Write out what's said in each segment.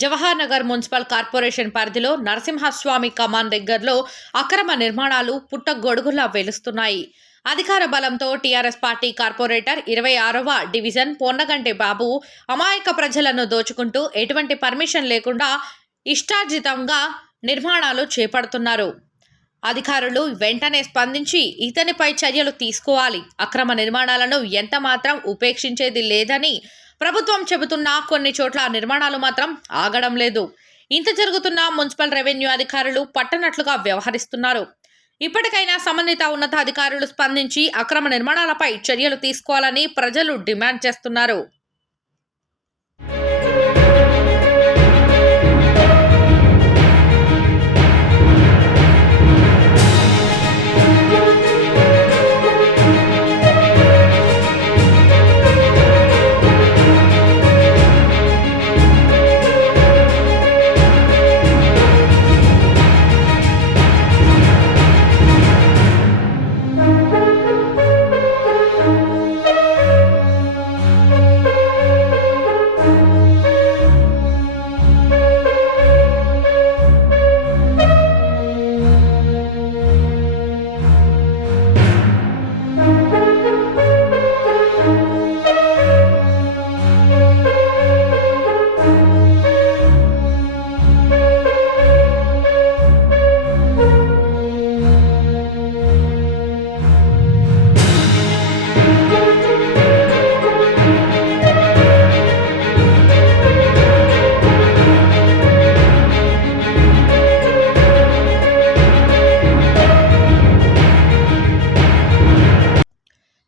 Jawahar Nagar municipal corporation పరిధిలో నరసింహస్వామి కమాన్ దగ్గరలో అక్రమ నిర్మాణాలు పుట్టగొడుగులా వెలుస్తున్నాయి. అధికార బలంతో టీఆర్ఎస్ పార్టీ కార్పొరేటర్ 26వ డివిజన్ పొన్నగంటి బాబు అమాయక ప్రజలను దోచుకుంటూ ఎటువంటి పర్మిషన్ లేకుండా ఇష్టార్జితంగా నిర్మాణాలు చేపడుతున్నారు. అధికారులు వెంటనే స్పందించి ఇతనిపై చర్యలు తీసుకోవాలి. అక్రమ నిర్మాణాలను ఎంత మాత్రం ఉపేక్షించేది లేదని ప్రభుత్వం చెబుతున్నా కొన్ని చోట్ల నిర్మాణాలు మాత్రం ఆగడం లేదు. ఇంత జరుగుతున్న మున్సిపల్ రెవెన్యూ అధికారులు పట్టనట్లుగా వ్యవహరిస్తున్నారు. ఇప్పటికైనా సంబంధిత ఉన్నతాధికారులు స్పందించి అక్రమ నిర్మాణాలపై చర్యలు తీసుకోవాలని ప్రజలు డిమాండ్ చేస్తున్నారు.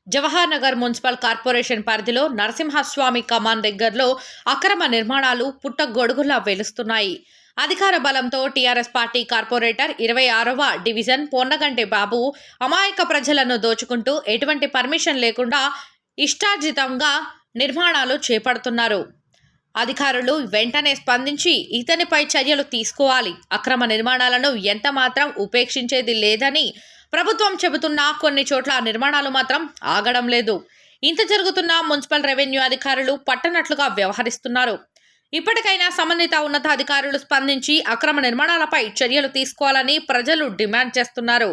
జవహర్ నగర్ మున్సిపల్ కార్పొరేషన్ పరిధిలో నరసింహస్వామి కమాన్ దగ్గరలో అక్రమ నిర్మాణాలు పుట్టగొడుగులా వెలుస్తున్నాయి. అధికార బలంతో టీఆర్ఎస్ పార్టీ కార్పొరేటర్ 26వ డివిజన్ పొన్నగంటి బాబు అమాయక ప్రజలను దోచుకుంటూ ఎటువంటి పర్మిషన్ లేకుండా ఇష్టార్జితంగా నిర్మాణాలు చేపడుతున్నారు. అధికారులు వెంటనే స్పందించి ఇతనిపై చర్యలు తీసుకోవాలి. అక్రమ నిర్మాణాలను ఎంత మాత్రం ఉపేక్షించేది లేదని ప్రభుత్వం చెబుతున్నా కొన్ని చోట్ల నిర్మాణాలు మాత్రం ఆగడం లేదు. ఇంత జరుగుతున్న మున్సిపల్ రెవెన్యూ అధికారులు పట్టనట్లుగా వ్యవహరిస్తున్నారు. ఇప్పటికైనా సంబంధిత ఉన్నతాధికారులు స్పందించి అక్రమ నిర్మాణాలపై చర్యలు తీసుకోవాలని ప్రజలు డిమాండ్ చేస్తున్నారు.